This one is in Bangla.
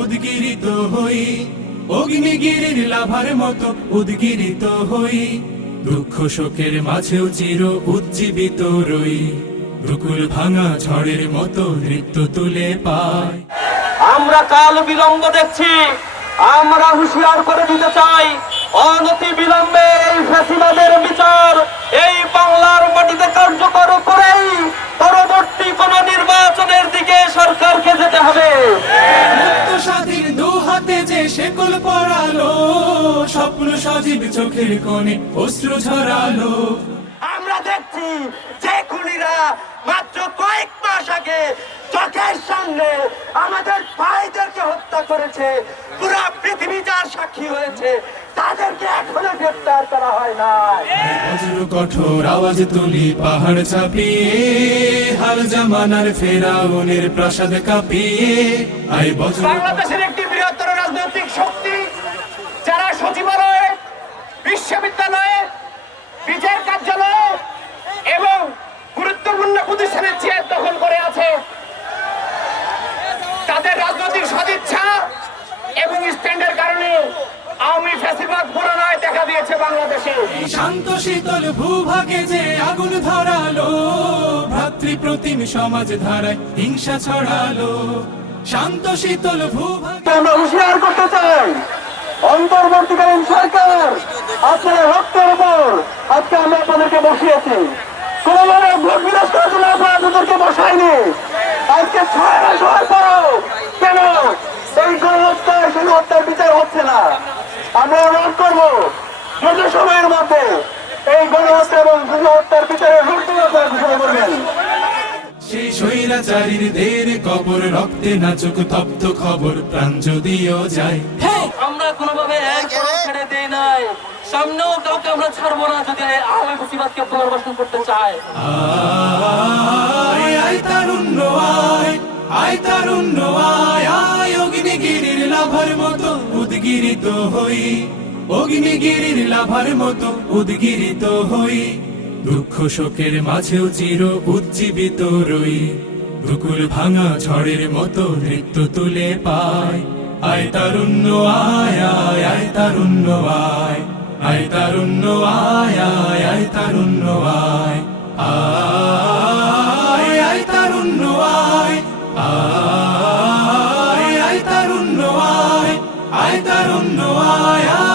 উদ্গিরিত হই। অগ্নিগিরির লাভার মতো উদ্গিরিত হই। দুঃখ শোকের মাঝেও চির উজ্জীবিত রই। দুকুল ভাঙা ঝড়ের মতো নৃত্য তুলে পায় আমরা কাল বিলম্ব দেখছি, আমরা হুঁশিয়ার করে দিতে চাই। অনতি বিলম্বে এই ফ্যাসিবাদের বিচার, এই স্বপ্ন সজীব চোখের কোণে অশ্রু ঝরালো। আমরা দেখছি যে খুনিরা মাত্র কয়েক মাস আগে চোখের সামনে আমাদের ভাইদেরকে হত্যা করেছে। পুরো পৃথিবী যার সাক্ষী হয়েছে তাদেরকে এখনও গ্রেপ্তার করা হয় না কঠোর আওয়াজ তুলি পাহাড় চাপিয়ে হাল জামানার ফেরাউনের প্রাসাদ কাঁপিয়ে। বাংলাদেশের একটি বৃহত্তর রাজনৈতিক শক্তি বিশ্ববিদ্যালয়ে বিচার কার্যালয়ে এবং গুরুত্বপূর্ণ প্রতিষ্ঠানের চেয়ার দখল করে আছে। তাদের রাজনৈতিক সদিচ্ছা এবং স্ট্যান্ডের কারণে আওয়ামী ফ্যাসিবাদ পুরোনায় দেখা দিয়েছে বাংলাদেশে। শান্ত শীতল ভূভাগে যে আগুন ধরালো ভ্রাতৃ প্রতিম সমাজ ধারায় হিংসা ছড়ালো। শান্ত শীতল ভূভাগে আমরা হুঁশিয়ার করতে চাই অন্তর্বর্তীকালীন সরকার আপনার রক্তের উপর আজকে আমরা আপনাদেরকে বসিয়েছি। কোন মানে ভোট বিনাশ করার জন্য আমরা আপনাদেরকে বসাইনি আজকে ছয় মাস হওয়ার পরও কেন এই গণহত্যায় সেই হত্যার বিচার হচ্ছে না? আমরা অনুরোধ করব দ্রুত সময়ের মধ্যে এই গণহত্যা এবং গণহত্যার বিচারের রুট ঘোষণা করবেন। সেই স্বৈরাচারীর দের কবর রক্তে নাচুক তপ্ত খবর প্রাণ যদিও যায়। আমরা কোনোভাবে সামনেও কাউকে আমরা ছাড়বো না যদি আওয়ামী ফেসিবাদকে পুনর্বাসন করতে চায়। আয় আয় আয় হই। মতো হই। দুঃখ মাঝেও চির উজ্জীবিত রই। দুকুল ভাঙা ঝড়ের মতো নৃত্য তুলে পায়। আয় তারুণ্য আয় আয় আয় তারুণ্য আয় আয় তারুণ্য, আয় আয় আয় তারুণ্য, আয়। আয় আয় তারুণ্য, আয়। আয় আয় তারুণ্য, আয়। আয় তারুণ্য আয়।